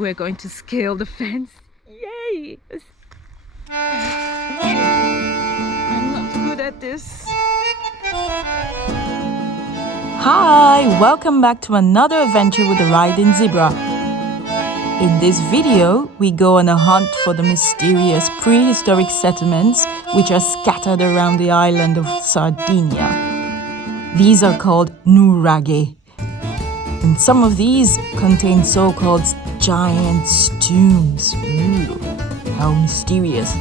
we're going to scale the fence. Yay! I'm not good at this. Hi! Welcome back to another adventure with the riding zebra. In this video, we go on a hunt for the mysterious prehistoric settlements which are scattered around the island of Sardinia. These are called Nuraghe, and some of these contain so-called giants' tombs. Ooh, how mysterious.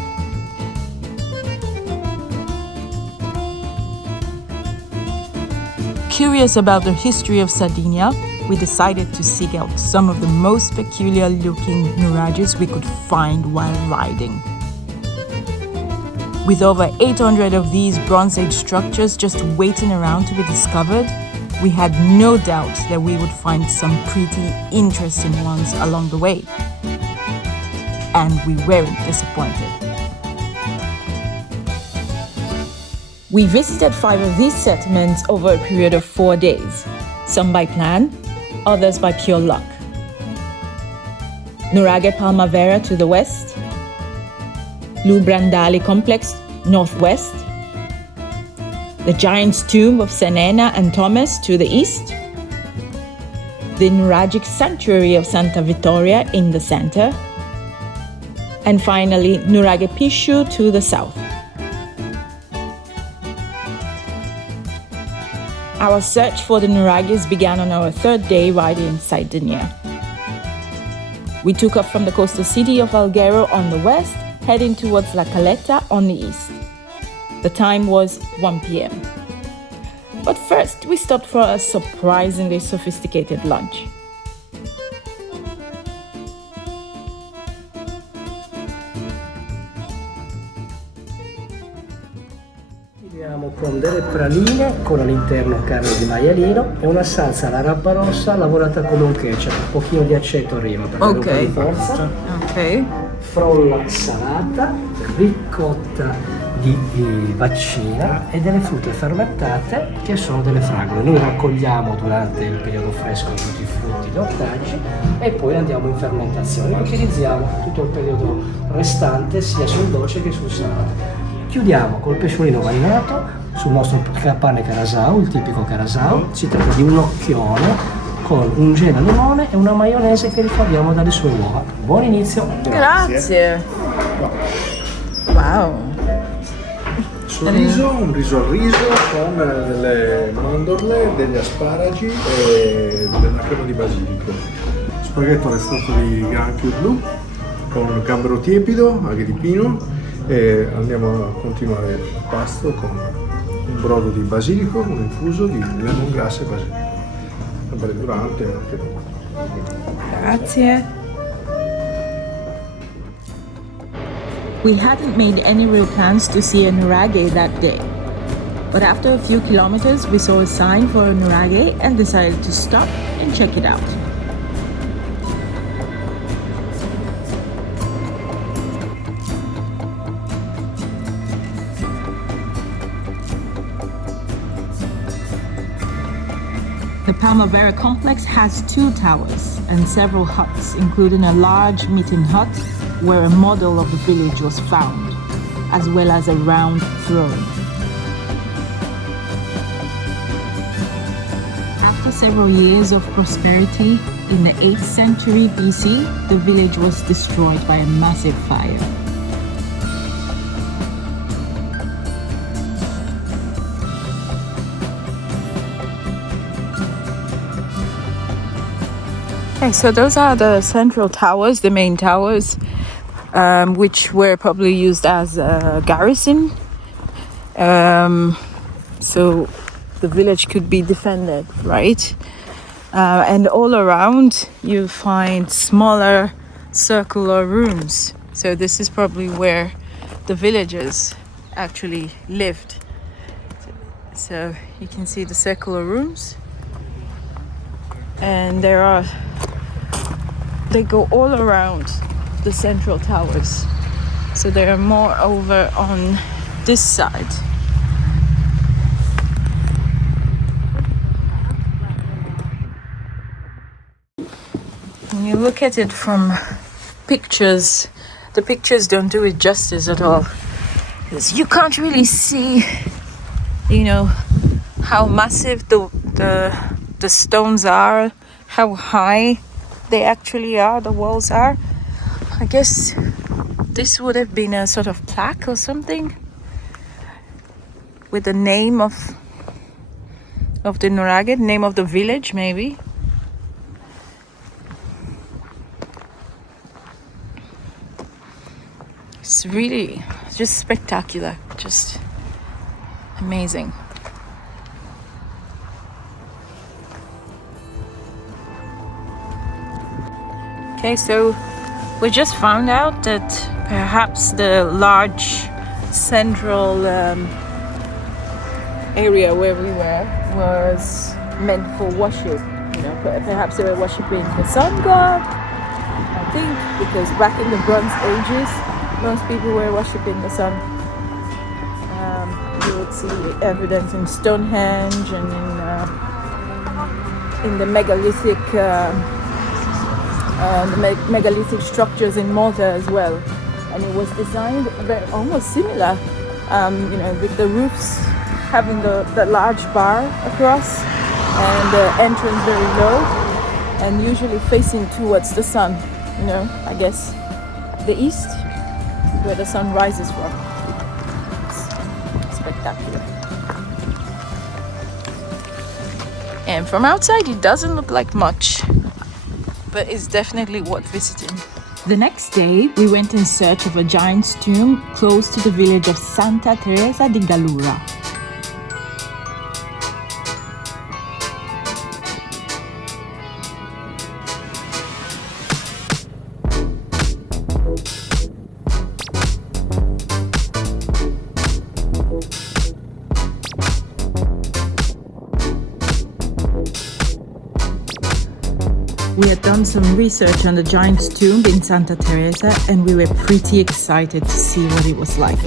Curious about the history of Sardinia, we decided to seek out some of the most peculiar looking Nuragics we could find while riding. With over 800 of these Bronze Age structures just waiting around to be discovered, we had no doubt that we would find some pretty interesting ones along the way. And we weren't disappointed. We visited 5 of these settlements over a period of 4 days, some by plan, others by pure luck. Nuraghe Palmavera to the west, Brandali complex northwest, the Giant's Tomb of Senena and Thomes to the east, the Nuragic Sanctuary of Santa Vittoria in the center, and finally Nuraghe Piscu to the south. Our search for the Nuraghes began on our 3rd day riding in Sardinia. We took off from the coastal city of Alghero on the west, heading towards La Caletta on the east. The time was 1 p.m. But first, we stopped for a surprisingly sophisticated lunch. Con delle praline con all'interno carne di maialino e una salsa alla rabba rossa lavorata come un ketchup, un pochino di aceto arriva per dare un po' di forza. Ok. Frolla salata, ricotta di vaccina e delle frutte fermentate che sono delle fragole. Noi raccogliamo durante il periodo fresco tutti i frutti e gli ortaggi e poi andiamo in fermentazione. Li utilizziamo tutto il periodo restante sia sul dolce che sul salato. Chiudiamo col pesciolino marinato sul nostro pane carasau, il tipico carasau. Si tratta di un occhione con un gelo al limone e una maionese che ricaviamo dalle sue uova. Buon inizio! Grazie! Wow! Un riso al riso con delle mandorle, degli asparagi e della crema di basilico. Spaghetto arrestato di granchio blu con gambero tiepido, aghi di pino. E andiamo a continuare il pasto con un brodo di basilico, un infuso di lemongrass e basilico. È bello durante anche dopo. Grazie. We hadn't made any real plans to see a Nuraghe that day. But after a few kilometers, we saw a sign for a Nuraghe and decided to stop and check it out. The Palmavera complex has 2 towers and several huts, including a large meeting hut where a model of the village was found, as well as a round throne. After several years of prosperity, in the 8th century BC, the village was destroyed by a massive fire. Okay, so those are the central towers, the main towers, which were probably used as a garrison. So the village could be defended, right? And all around you find smaller circular rooms. So this is probably where the villagers actually lived. So you can see the circular rooms. And they go all around the central towers. So they are more over on this side. you look at it from pictures, the pictures don't do it justice at all. Because you can't really see, you know, how massive the stones are, how high they actually are, the walls are. I guess this would have been a sort of plaque or something with the name of the Nuraghe, name of the village maybe. It's really just spectacular, just amazing. Okay, so we just found out that perhaps the large central area where we were was meant for worship. You know, perhaps they were worshipping the sun god, I think, because back in the Bronze Ages, most people were worshipping the sun. You would see evidence in Stonehenge and in the megalithic megalithic structures in Malta as well. And it was designed almost similar, you know, with the roofs having the large bar across and the entrance very low and usually facing towards the sun, you know, I guess the east, where the sun rises from. It's spectacular. And from outside it doesn't look like much, but it's definitely worth visiting. The next day we went in search of a giant's tomb close to the village of Santa Teresa di Gallura. We had done some research on the giant's tomb in Santa Teresa and we were pretty excited to see what it was like.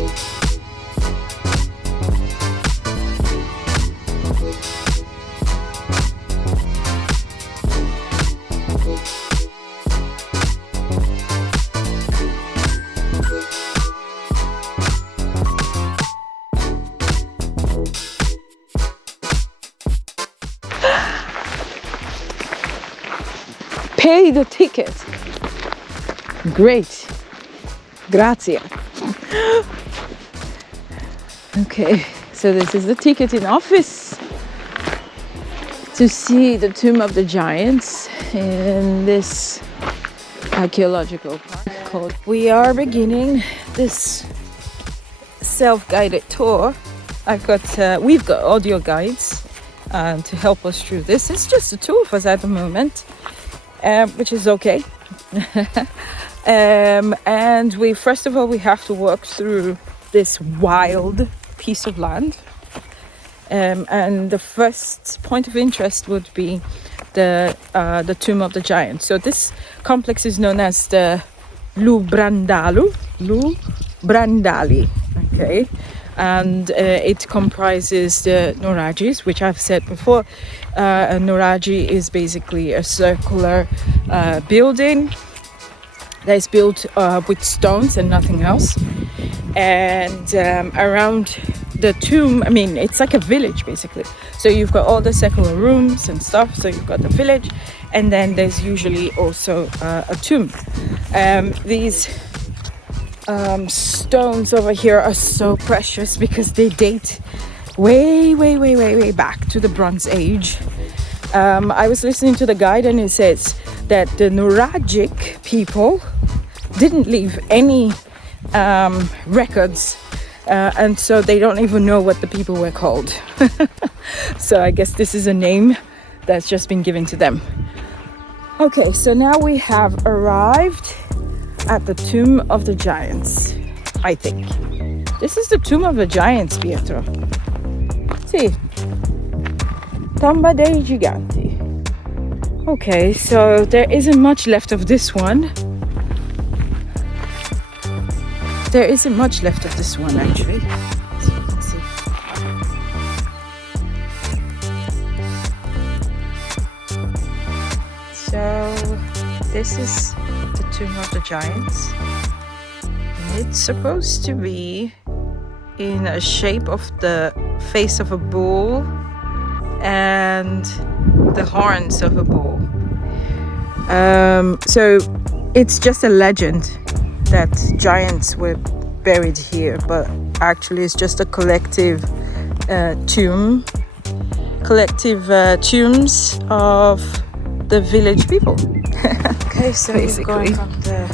Pay the ticket. Great. Grazie. Okay, so this is the ticketing office to see the Tomb of the Giants in this archaeological park called. We are beginning this self-guided tour. We've got audio guides to help us through this. It's just the two of us at the moment. Which is okay. And we first of all we have to walk through this wild piece of land, and the first point of interest would be the Tomb of the Giants. So this complex is known as the Brandali, okay, and it comprises the Nuragic, which I've said before. A Nuraghe is basically a circular building that is built with stones and nothing else. And around the tomb, I mean, it's like a village basically. So you've got all the secular rooms and stuff. So you've got the village, and then there's usually also a tomb. These stones over here are so precious because they date way back to the Bronze Age. I was listening to the guide and it says that the Nuragic people didn't leave any records, and so they don't even know what the people were called. So I guess this is a name that's just been given to them. Okay, so now we have arrived at the Tomb of the Giants, I think. This is the Tomb of the Giants, Pietro. Sì, Tomba dei Giganti. Okay, so there isn't much left of this one. There isn't much left of this one, actually. So let's see. So This is the Tomb of the Giants. And it's supposed to be in a shape of the face of a bull and the horns of a bull. So it's just a legend that giants were buried here, but actually it's just a collective tombs of the village people. Okay, so we're going from the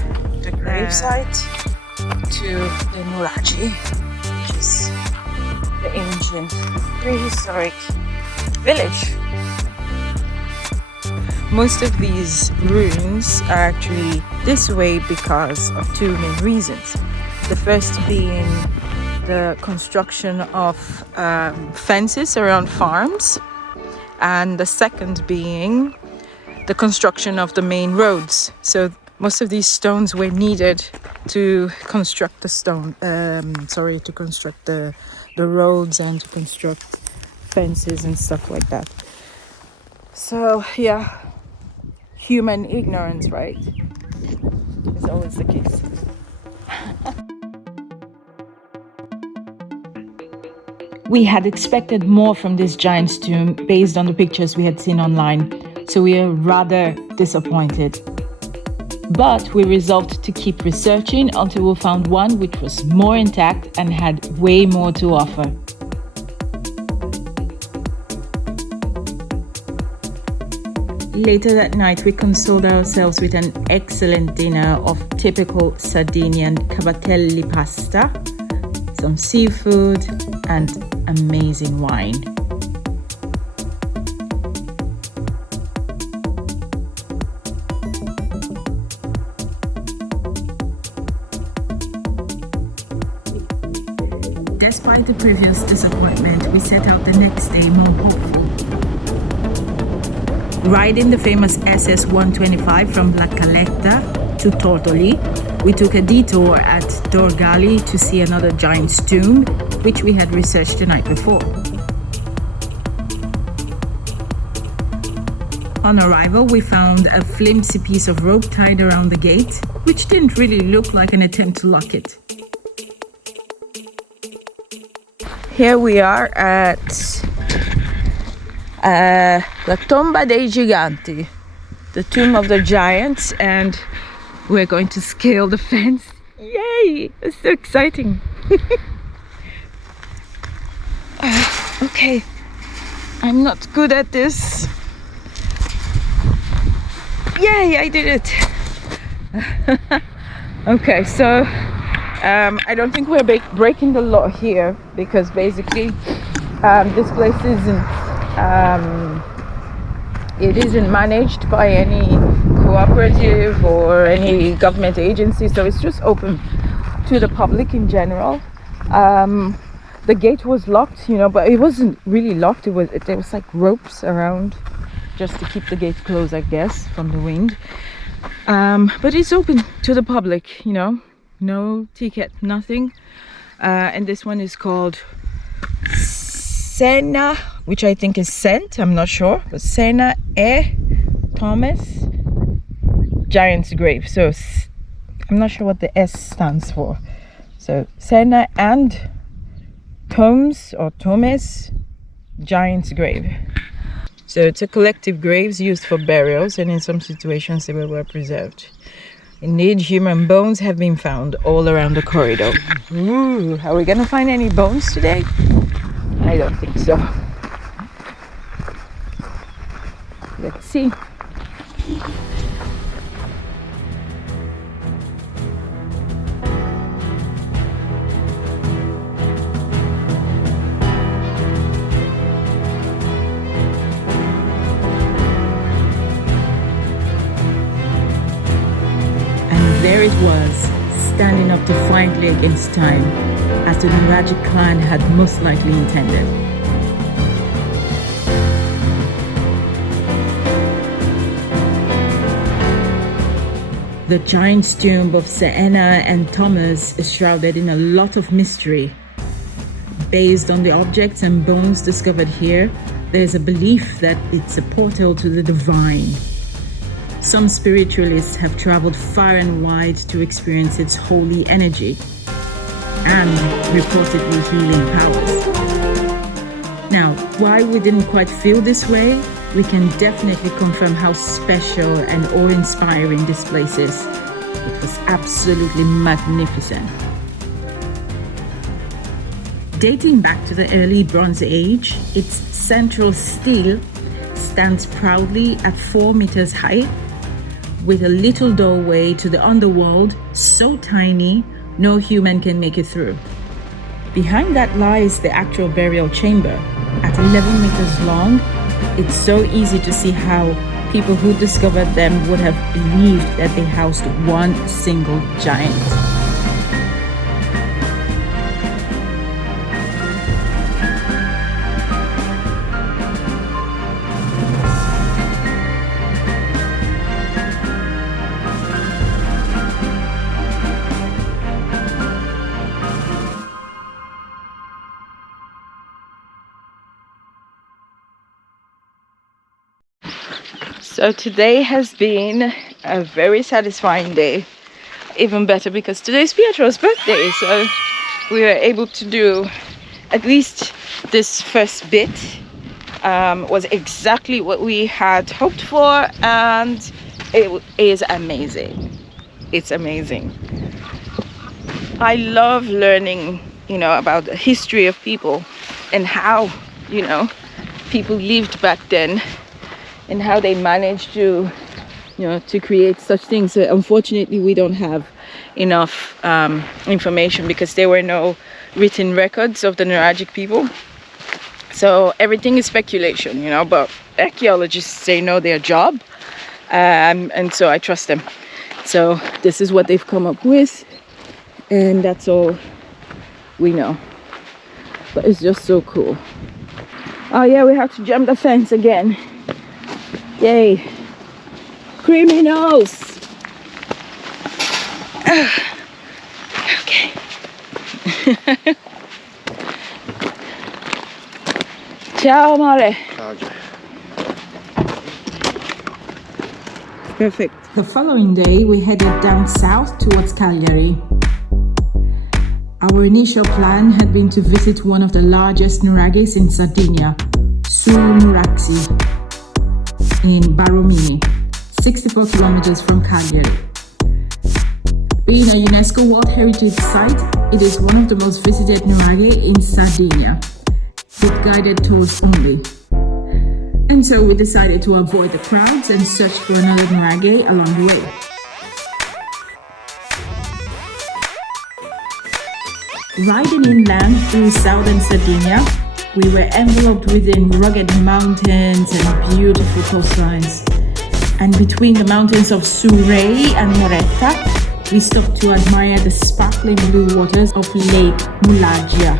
gravesite to the Nuraghe, which is the ancient prehistoric village. Most of these ruins are actually this way because of two main reasons. The first being the construction of fences around farms, and the second being the construction of the main roads. So most of these stones were needed to construct to construct the roads and to construct fences and stuff like that. So yeah, human ignorance, right? Is always the case. We had expected more from this giant's tomb based on the pictures we had seen online, so we are rather disappointed. But we resolved to keep researching until we found one which was more intact and had way more to offer. Later that night, we consoled ourselves with an excellent dinner of typical Sardinian cavatelli pasta, some seafood, and amazing wine. Despite the previous disappointment, we set out the next day more hopeful. Riding the famous SS 125 from La Caletta to Tortoli, we took a detour at Dorgali to see another giant's tomb, which we had researched the night before. On arrival, we found a flimsy piece of rope tied around the gate, which didn't really look like an attempt to lock it. Here we are at La Tomba dei Giganti, the Tomb of the Giants, and we're going to scale the fence. Yay! It's so exciting. Okay, I'm not good at this. Yay, I did it. Okay, so I don't think we're breaking the law here, because basically this place isn't managed by any cooperative or any government agency, so it's just open to the public in general. The gate was locked, but it wasn't really locked. There was like ropes around just to keep the gate closed, I guess, from the wind. But it's open to the public, no ticket, nothing. And this one is called Sena, which I think is Saint, I'm not sure, but Sena e Thomes Giant's Grave. So I'm not sure what the S stands for. So Sena and Thomes or Thomas Giant's Grave. So it's a collective graves used for burials, and in some situations they were well preserved. Indeed, human bones have been found all around the corridor. Ooh, are we gonna find any bones today? I don't think so. Let's see. There it was, standing up to fight against time, as the Nuragic clan had most likely intended. The giant's tomb of Sena and Thomas is shrouded in a lot of mystery. Based on the objects and bones discovered here, there's a belief that it's a portal to the divine. Some spiritualists have traveled far and wide to experience its holy energy and reportedly healing powers. Now, why we didn't quite feel this way, we can definitely confirm how special and awe-inspiring this place is. It was absolutely magnificent. Dating back to the early Bronze Age, its central stele stands proudly at 4 meters high, with a little doorway to the underworld so tiny no human can make it through. Behind that lies the actual burial chamber. At 11 meters long, it's so easy to see how people who discovered them would have believed that they housed one single giant. So today has been a very satisfying day. Even better because today's Pietro's birthday, so we were able to do at least this first bit. Was exactly what we had hoped for, and it is amazing. It's amazing. I love learning, about the history of people and how, people lived back then, and how they managed to, to create such things. So unfortunately, we don't have enough information because there were no written records of the Nuragic people. So everything is speculation, but archaeologists, they know their job, and so I trust them. So this is what they've come up with, and that's all we know. But it's just so cool. Oh yeah, we have to jump the fence again. Yay. Criminals! Okay. Ciao, amore. Perfect. The following day, we headed down south towards Cagliari. Our initial plan had been to visit one of the largest nuraghes in Sardinia, Nuraghe in Baromini, 64 kilometers from Cagliari. Being a UNESCO World Heritage Site, it is one of the most visited nuraghe in Sardinia, with guided tours only. And so we decided to avoid the crowds and search for another nuraghe along the way. Riding inland through southern Sardinia, we were enveloped within rugged mountains and beautiful coastlines. And between the mountains of Surrey and Moretta, we stopped to admire the sparkling blue waters of Lake Mulagia.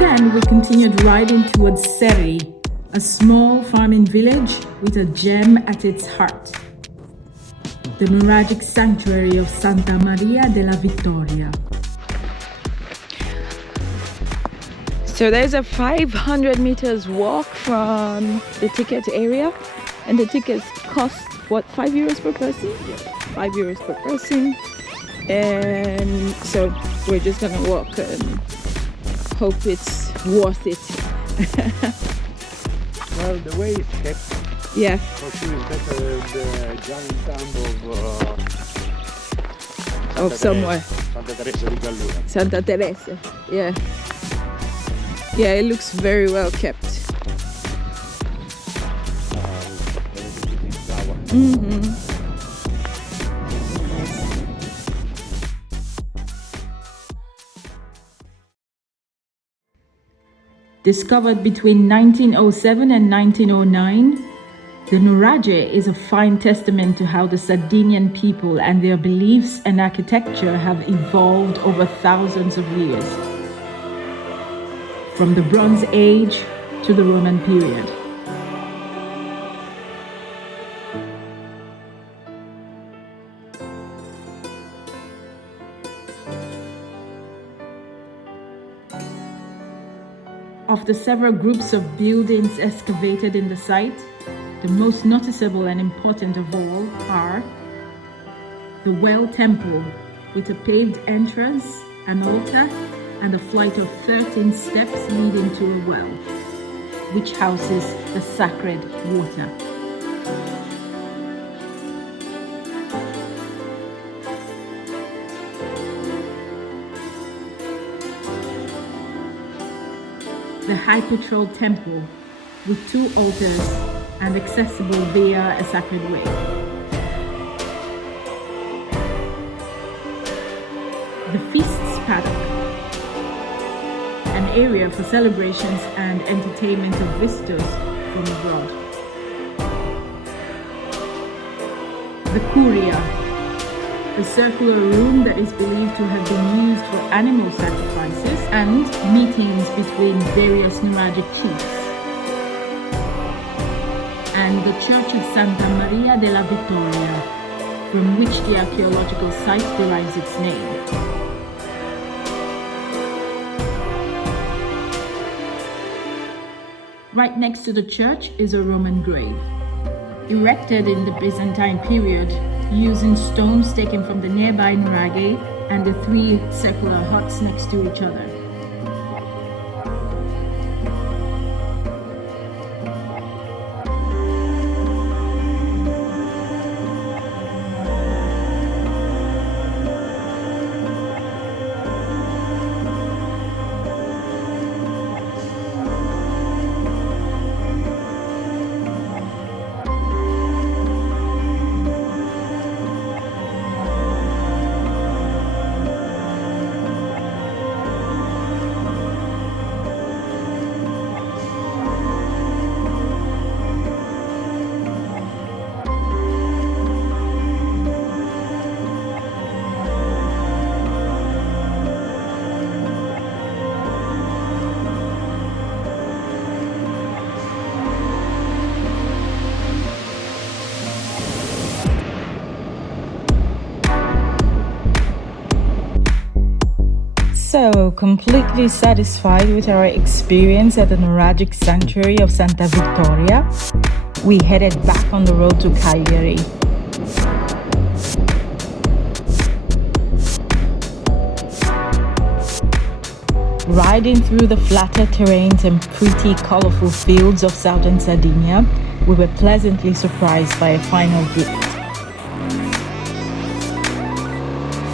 Then we continued riding towards Seri, a small farming village with a gem at its heart, the Nuragic Sanctuary of Santa Maria della Vittoria. So there's a 500 meters walk from the ticket area, and the tickets cost, what, €5 per person? Yeah, €5 per person. And so we're just gonna walk and hope it's worth it. Well, the way is kept. Yeah. For sure it's better than the giant tomb Of somewhere. Santa Teresa di Gallura. Santa Teresa. Yeah. Yeah, it looks very well kept. Mm-hmm. Discovered between 1907 and 1909, the Nuraghe is a fine testament to how the Sardinian people and their beliefs and architecture have evolved over thousands of years. From the Bronze Age to the Roman period. Of the several groups of buildings excavated in the site, the most noticeable and important of all are the Well Temple, with a paved entrance, an altar, and a flight of 13 steps leading to a well, which houses the sacred water. The High Patrol Temple, with 2 altars and accessible via a sacred way. The Feasts Paddock, an area for celebrations and entertainment of visitors from abroad. The Curia, a circular room that is believed to have been used for animal sacrifices and meetings between various Nuragic chiefs. And the Church of Santa Maria della Vittoria, from which the archaeological site derives its name. Right next to the church is a Roman grave, erected in the Byzantine period using stones taken from the nearby Nuraghe and the 3 circular huts next to each other. So, completely satisfied with our experience at the Nuragic Sanctuary of Santa Vittoria, we headed back on the road to Cagliari. Riding through the flatter terrains and pretty colorful fields of southern Sardinia, we were pleasantly surprised by a final gift.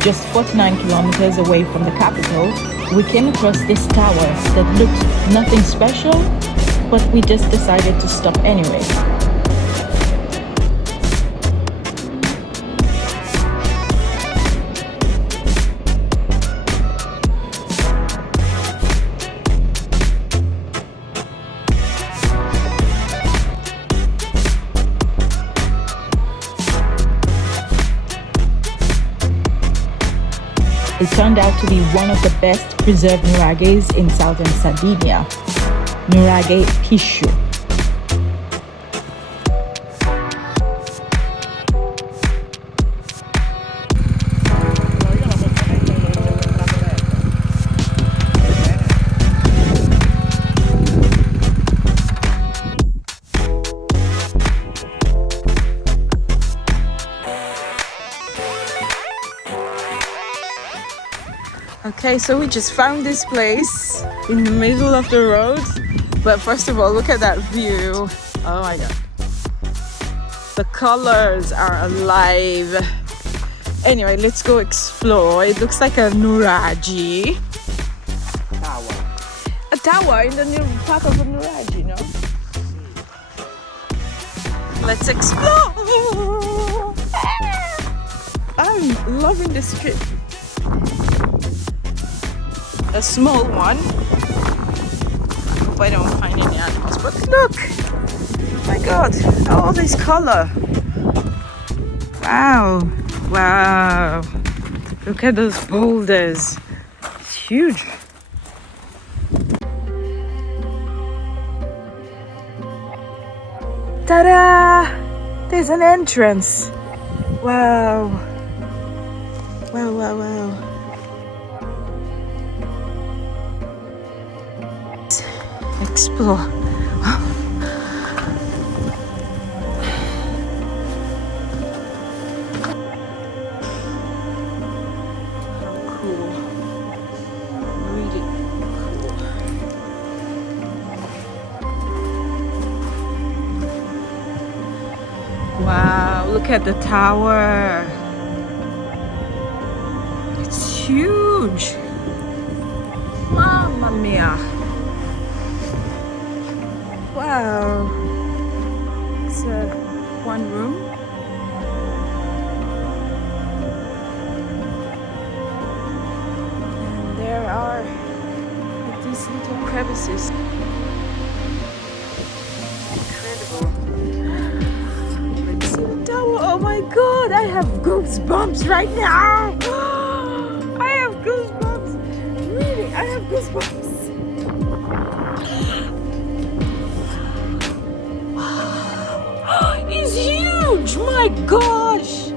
Just 49 kilometers away from the capital, we came across this tower that looked nothing special, but we just decided to stop anyway. It turned out to be one of the best preserved nuraghes in southern Sardinia, Nuraghe Piscu. Okay, so we just found this place in the middle of the road. But first of all, look at that view. Oh my god. The colors are alive. Anyway, let's go explore. It looks like a Nuraghe. Tower. A tower in the new part of a Nuraghe, no? Let's explore! I'm loving this trip. A small one. Hope I don't find any animals, but look! My god, all this color. Wow, wow. Look at those boulders. It's huge. Ta-da! There's an entrance. Wow. Wow, wow, wow. Explore. Cool. Really cool. Wow, look at the tower. It's huge. Mamma mia. Wow. It's one room. And there are these little crevices. Incredible. Let's see the tower. Oh my god, I have goosebumps right now. I have goosebumps. Really, I have goosebumps. It's huge! My gosh!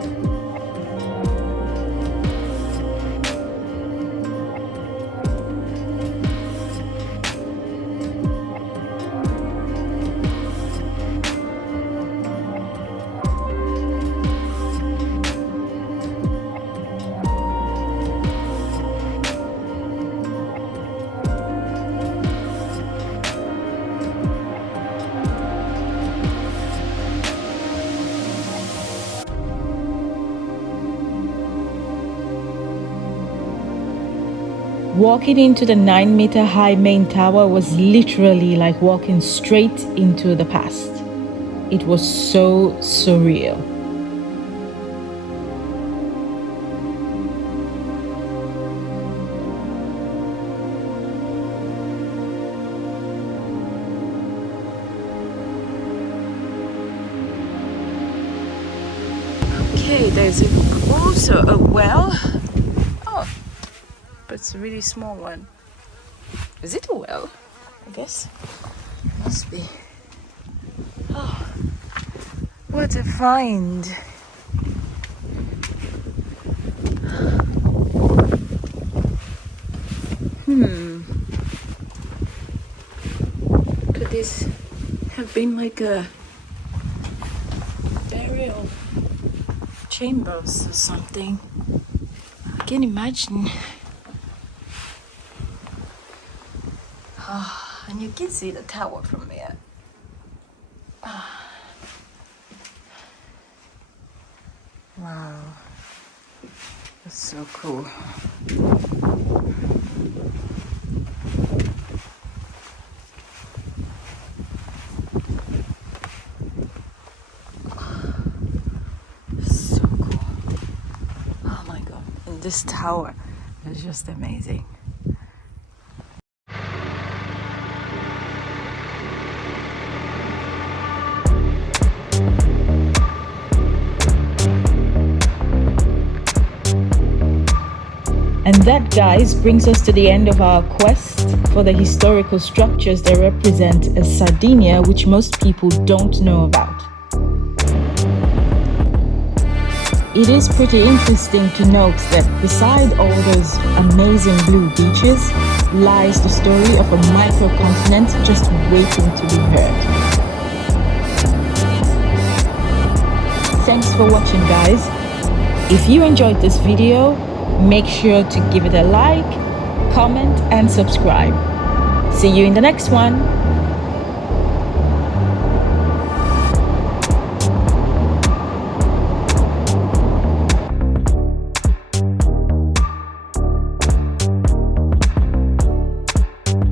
Walking into the 9-meter high main tower was literally like walking straight into the past. It was so surreal. Okay, there's also a well. Oh, but it's a really small one. Is it a well? I guess. Must be. Oh, what a find. Could this have been like a burial chambers or something? I can imagine. Oh, and you can see the tower from here. Wow, that's so cool. So cool. Oh my god, and this tower is just amazing. And that, guys, brings us to the end of our quest for the historical structures that represent Sardinia, which most people don't know about. It is pretty interesting to note that beside all those amazing blue beaches lies the story of a microcontinent just waiting to be heard. Thanks for watching, guys. If you enjoyed this video, make sure to give it a like, comment and subscribe. See you in the next one.